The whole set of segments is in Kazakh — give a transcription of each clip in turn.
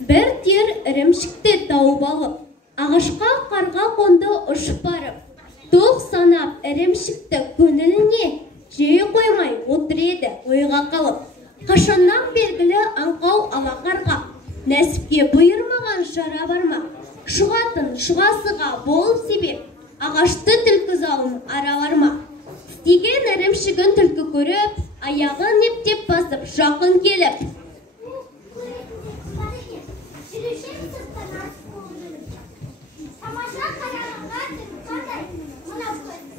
Бір тер ірімшікті тауып алып, ағашқа қарға қонды ұшып барып. Тоқ санап ірімшікті көңіліне жей қоймай отыр еді ойға қалып. Қашаннан белгілі аңқау алақарға, нәсіпке бұйырмаған шара бар ма? Шұғатын шұғасыға болып себеп, ағашты түлкі залын аралар ма? Істеген ірімшігін түлкі көріп, аяғын ептеп басып, жақын келіп.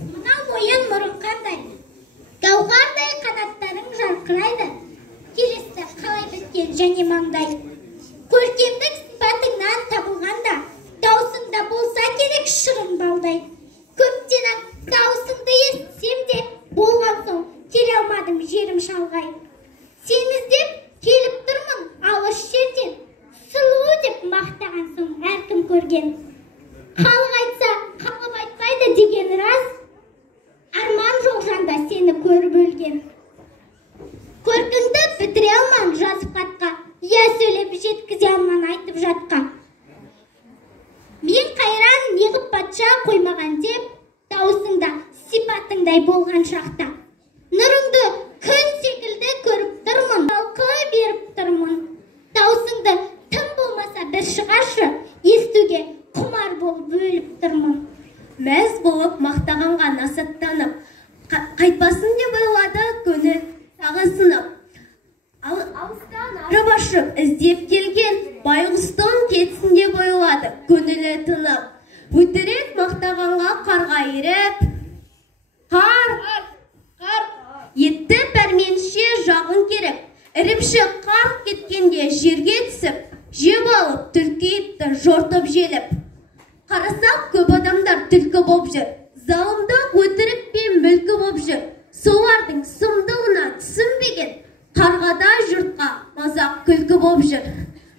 Мынау ойын мұрын қандай, гауһардай қанаттарың жарқырайды, келесті қалай біткен және маңдай. Көркемдік сипатыңнан табылғанда, даусыңда болса керек шырын балдай. Көптен ақ даусыңды естісем де, болған соң келе алмадым жерім шалғай. Сен іздеп келіп тұрмын алыс жерден, сұлу деп мақтаған соң әркім көрген. Халық айтса, қалып айтпайды деген рас, арман жоқ жанда сені көріп өлген. Көркіңді бітіре алман жазып хатқа, я сөйлеп жеткізе алман айтып жатқа. Мен қайран неғып патша қоймаған деп, даусыңда сипатыңдай болған шақта. Нұрыңды күн секілді көріп тұрмын, алқы беріп тұрмын. Даусыңды тым болмаса бір шығаршы, естуге құмар болып өліп тұрмын. Мәз болып мақтағанға насаттанып, қайтпасын деп ойлады көңіл сағынсынып. Алыстан арып ашып іздеп келген байғұстың кетсін деп ойлады көңілі тынып. Өтірік мақтағанға қарға еріп, қар етті пәрменше жағын керіп, ірімшік қарқ кеткенде жерге түсіп, жеп алып түлкі итті жортып желіп. Қарасақ көп адамдар түлкі боп жүр, залымдық өтірік пен мүлкі боп жүр. Солардың сұмдығына түсінбеген, қарғада жұртқа мазақ күлкі боп жүр.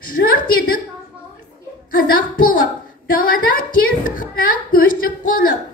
Жұрт едік қазақ болып, далада кен сахара көшіп қонып,